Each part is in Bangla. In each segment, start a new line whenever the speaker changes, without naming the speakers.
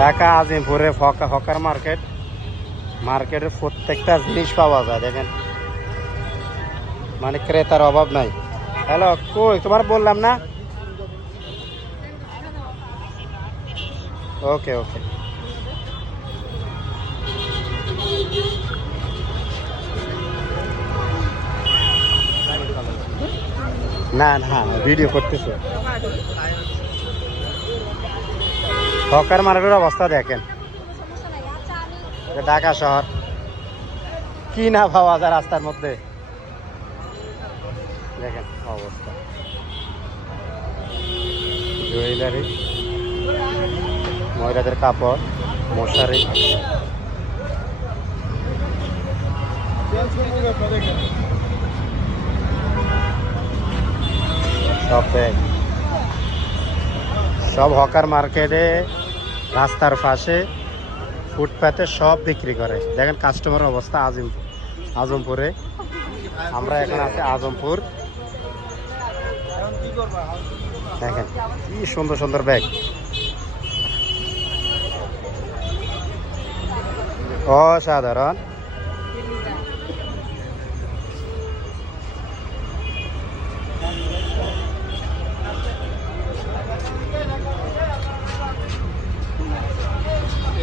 ঢাকা আজিমপুরে ফকা হকার মার্কেট। মার্কেটের প্রত্যেকটা জিনিস পাওয়া যায়, দেখেন। মানে ক্রেতার অভাব নাই। হ্যালো কই? তোমার বললাম না? ওকে ওকে না না ভিডিও করতেছে। হকার মার্কেটের অবস্থা দেখেন। ঢাকা শহর। কি না পাওয়া যায় রাস্তার মধ্যে। দেখেন অবস্থা। জুয়েলারি মহিলাদের কাপড়, মশারি। সব ব্যাগ সব হকার মার্কেটে, রাস্তার পাশে, ফুটপাতে সব বিক্রি করে। দেখেন কাস্টমার অবস্থা আজিম আজমপুরে। আমরা এখন আছি আজমপুর। দেখেন, কি সুন্দর সুন্দর ব্যাগ। অসাধারণ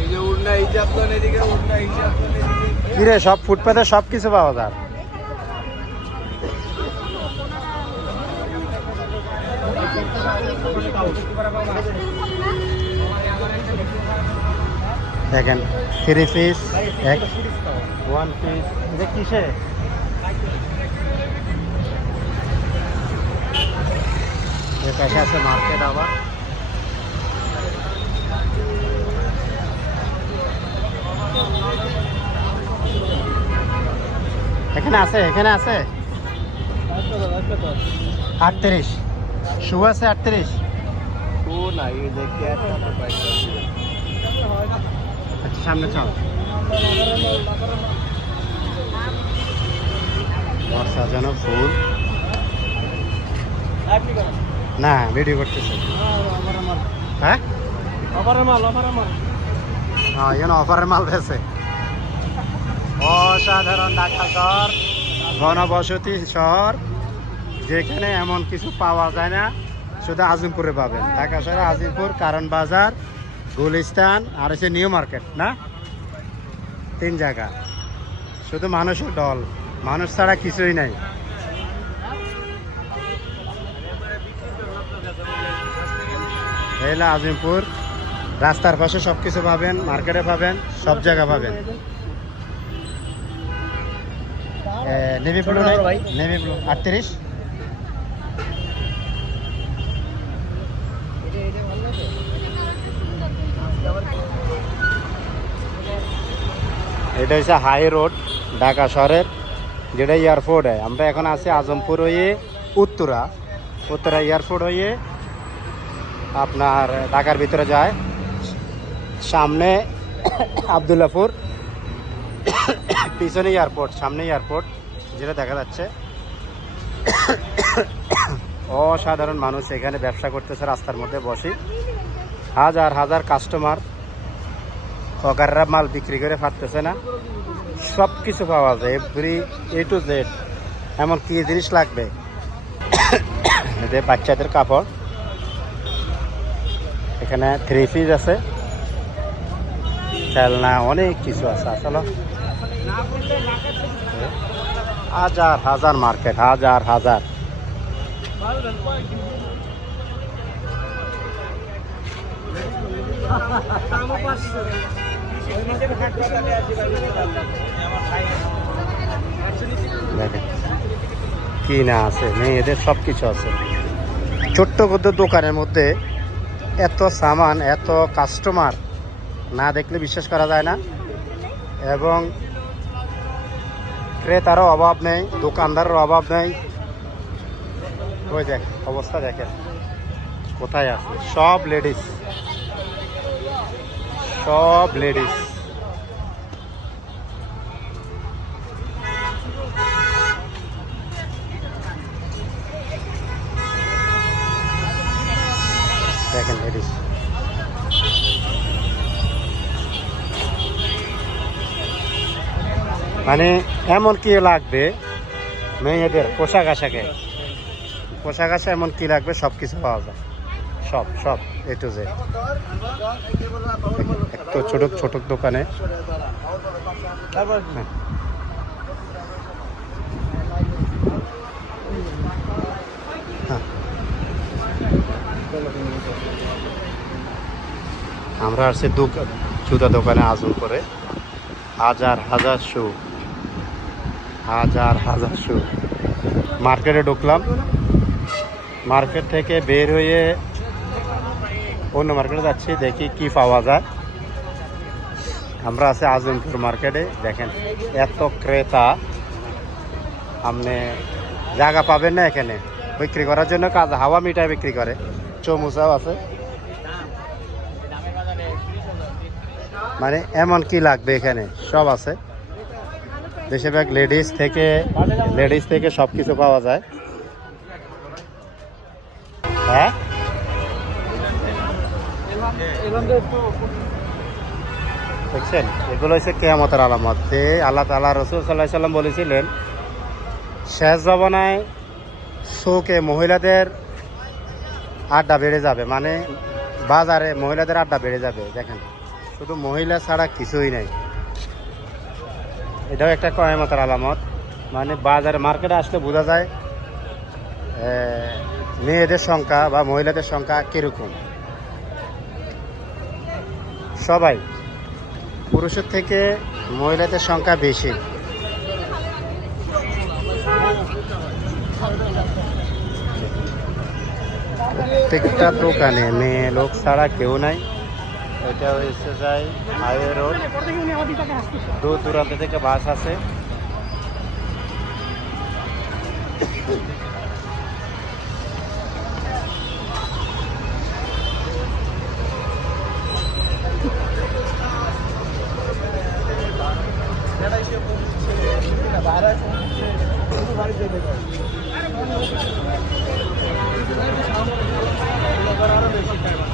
এই যে উড়না এই যে আপনার এদিকে উড়না এই যে আপনার এদিকে
কিরে, সব ফুটপাতে সব কিছু পাওয়া যায়। দেখেন থ্রি পিস এক ওয়ান পিস কিসে? এর পাশে আছে মার্কেট আবার। এখানে আছে এখানে আছে? আটত্রিশ। শু আছে আটত্রিশ? আচ্ছা সামনে চল। ঘর সাজানো ফুল। না ভিডিও করতেছে। হ্যাঁ?
আমার মাল আমার মাল।
হ্যাঁ এখানে অফারের মাল পেয়েছে অসাধারণ ঢাকা শহর ঘনবসতি শহর যেখানে এমন কিছু পাওয়া যায় না শুধু আজিমপুরে পাবেন। ঢাকা শহরে আজিমপুর কারণ বাজার গুলিস্তান আর হচ্ছে নিউ মার্কেট না? তিন জায়গা। শুধু মানুষের দল মানুষ ছাড়া কিছুই নাই। আজিমপুর। রাস্তার পাশে সব কিছু পাবেন মার্কেটে পাবেন সব জায়গা পাবেন। নেভি ব্লু নাই নেভি ব্লু আটত্রিশ। এটা হচ্ছে হাই রোড ঢাকা শহরের যেটা এয়ারপোর্ট হয়। আমরা এখন আছি আজমপুর হয়ে উত্তরা। উত্তরা এয়ারপোর্ট হয়ে আপনার ঢাকার ভিতরে যায়। সামনে আবদুল্লাপুর। পিছনে এয়ারপোর্ট সামনে এয়ারপোর্ট যেটা দেখা যাচ্ছে। অসাধারণ মানুষ এখানে ব্যবসা করতেছে, রাস্তার মধ্যে বসে। হাজার হাজার কাস্টমার হকাররা মাল বিক্রি করে পারতেছে না। সব কিছু পাওয়া যায় এভরি এ টু জেড এমন কি জিনিস লাগবে? বাচ্চাদের কাপড়। এখানে থ্রি পিস আছে। খেলনা, অনেক কিছু আছে, আসলে। হাজার হাজার মার্কেট, হাজার হাজার। কি না আছে, মেয়েদের সব কিছু আছে। ছোট্ট ক্ষুদ্র দোকানের মধ্যে এত সামান, এত কাস্টমার না দেখলে বিশ্বাস করা যায় না। এবং ক্রেতারও অভাব নেই দোকানদারের অভাব নেই। ওই দেখ, অবস্থা দেখেন। কোথায় আছে? সব লেডিস সব লেডিস দেখেন লেডিস মানে এমন কি লাগবে? মেয়েদের পোশাক আশাকে? পোশাক আশা এমন কি লাগবে? সব কিছু পাওয়া যায়। সব সব এ টু জেড একটু ছোট ছোট দোকানে। হ্যাঁ। আমরা আসছি জুতা দোকানে আজম করে হাজার হাজার শু। হাজার হাজার শু। মার্কেটে ঢুকলাম। মার্কেট থেকে বের হয়ে অন্য মার্কেটে যাচ্ছি, দেখি কি পাওয়া যায়। আমরা আছি আজমপুর মার্কেটে, দেখেন এত ক্রেতা। আপনি জায়গা পাবেন না এখানে। বিক্রি করার জন্য কাজ, হাওয়া মিঠাই বিক্রি করে। চমুচাও আছে। মানে এমন কি লাগবে এখানে? সব আছে। বেশিরভাগ লেডিস থেকে লেডিস থেকে সব কিছু পাওয়া যায়। হ্যাঁ? দেখছেন? এগুলো হচ্ছে কেয়ামতের আলামত। যে আল্লাহ তালা রসুল সাল্লাহ সাল্লাম বলেছিলেন, শেষ জবানায় শোকে মহিলাদের আড্ডা বেড়ে যাবে। মানে বাজারে মহিলাদের আড্ডা বেড়ে যাবে। দেখেন, শুধু মহিলা ছাড়া কিছুই নাই। এটাও একটা কয়ামতের আলামত। মানে বাজারে মার্কেটে আসলে বোঝা যায় মেয়েদের সংখ্যা বা মহিলাদের সংখ্যা কীরকম। সবাই, পুরুষের থেকে মহিলাদের সংখ্যা বেশি। প্রত্যেকটা দোকানে মেয়ে লোক ছাড়া কেউ নাই। এটা হয়েছে যাই হাইওয়ে রোড। দূর দূরান্ত থেকে বাস আছে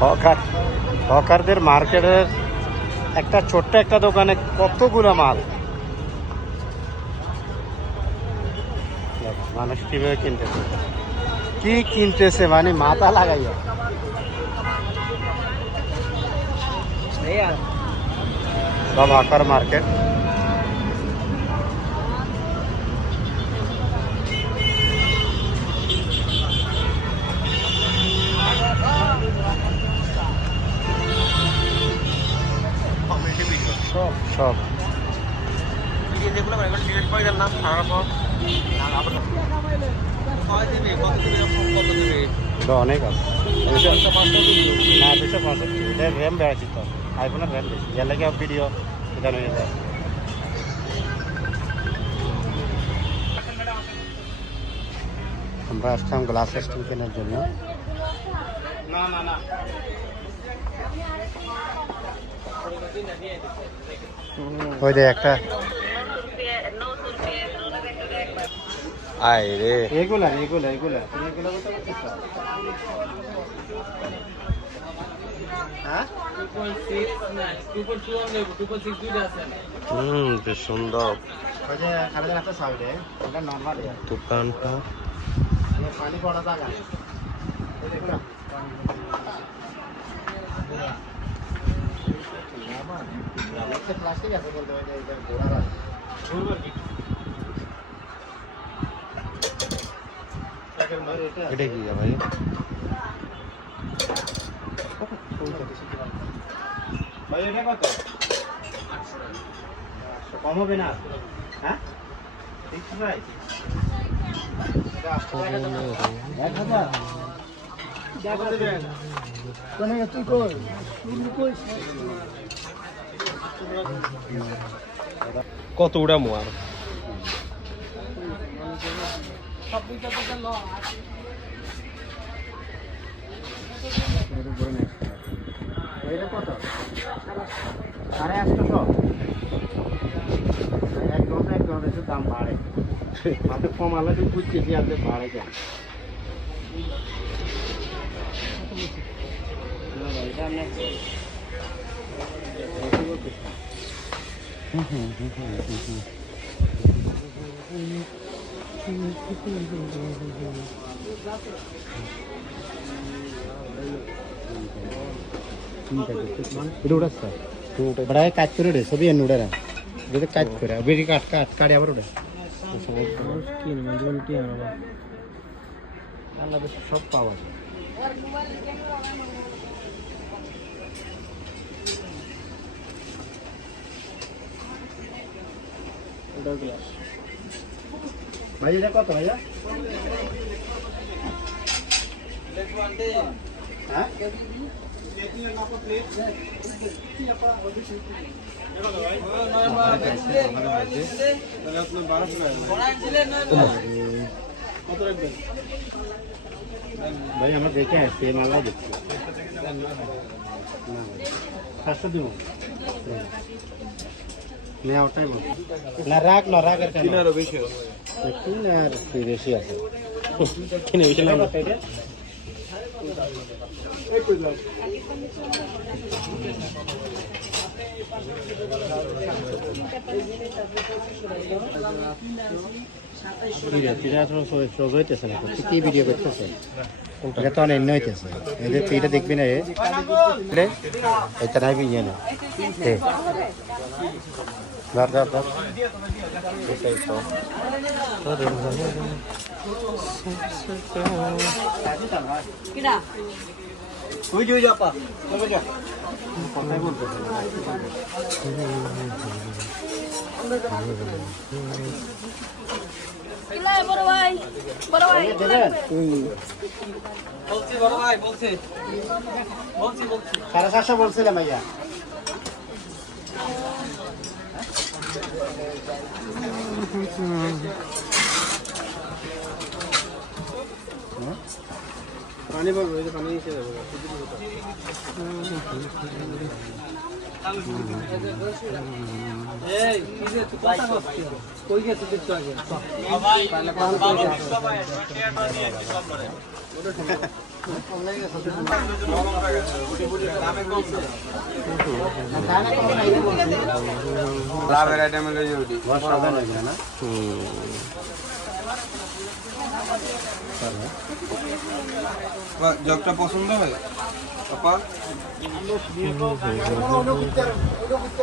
হকার হকারদের মার্কেটের একটা ছোট্ট একটা দোকানে কতগুলো মাল? মানুষ কীভাবে কিনতেছে। কি কিনতেছে মানে মাথা লাগাইয়া। সব হকার মার্কেট। সব অনেক আছে না দুশো পঁয়ষট্টি এটা র্যাম বেড়েছি তো আইফোনের র্যাম বেশি লাগে ভিডিও এখানে হয়ে যায় আমরা আসলাম গ্লাস স্টিল কেনার জন্য। না না না। ওই যে একটা।
আয় রে।
এগুলা এগুলা এগুলা তুমি এগুলা হ্যাঁ?
হুম বেশ সুন্দর। দোকানটা।
পানি পড়া জায়গা। এই দেখো। না প্লাস্টিক আছে বলতে যে ঘোড়ার আছে। এটা
কি ভাই?
ভাই এটা কত? কম হবে না? হ্যাঁ? এক হাজার? তুই কই
কত উড়ামো আর
এক ঘণ্টা এক ঘণ্টা দাম বাড়ে কমালে তো বুঝতেছি আর যে বাড়ে কেন? बड़ा काट कर रे सभी अनुड़ा रे जैसे काट कर अभी काट काट काट यावर उड़ा स्किन मंजूर टी हमारा আল্লাহ সব পাওয়া যায় ভাই এটা কত ভাইয়া হ্যাঁ ভাই আমার দেখে আসছে এই মালাই দেখছি সাতশো দিব নেওয়া ওটাই বল না রাখ না রাখ আর কেন?
কিনারও বেশি
না আর বেশি আছে। কিনে বেশি না না কি ভিডিও করতেছে? এটা তো অনেক হইতেছে। এদের এটা দেখবি না এটা নাই বিয়ে না। ধর ধর ধর এটাই তো
ওই যে ওই যে আপা
কথাই
কিলাই বড় ভাই বড় ভাই
বলছি বড় ভাই বলছি বলছি বলছি
সাড়ে সাতশো বলছিলাম ভাইয়া
পানি পাবো যে পানি নিচে যাব। এই কই আগে? লাভের আইটেম হলো
হবে না
পছন্দ হয় আপা
তোর জলতে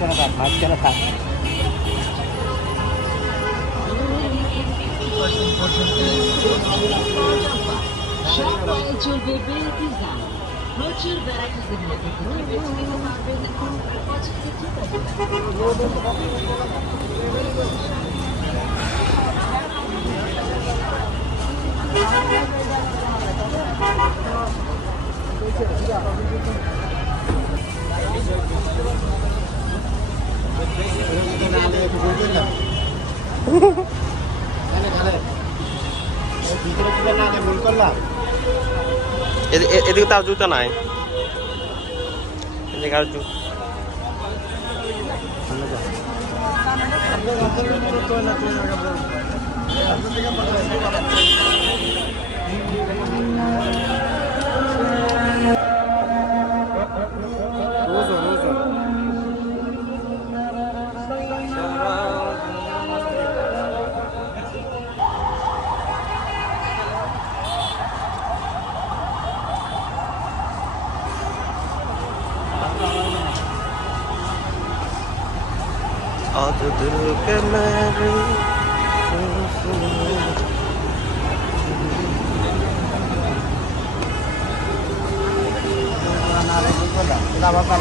মাঝখানে থাক। মাঝখানে
চলবে প্রচুর
এদিকে তার জুতা নাই। এদিকে আর জুতো
va para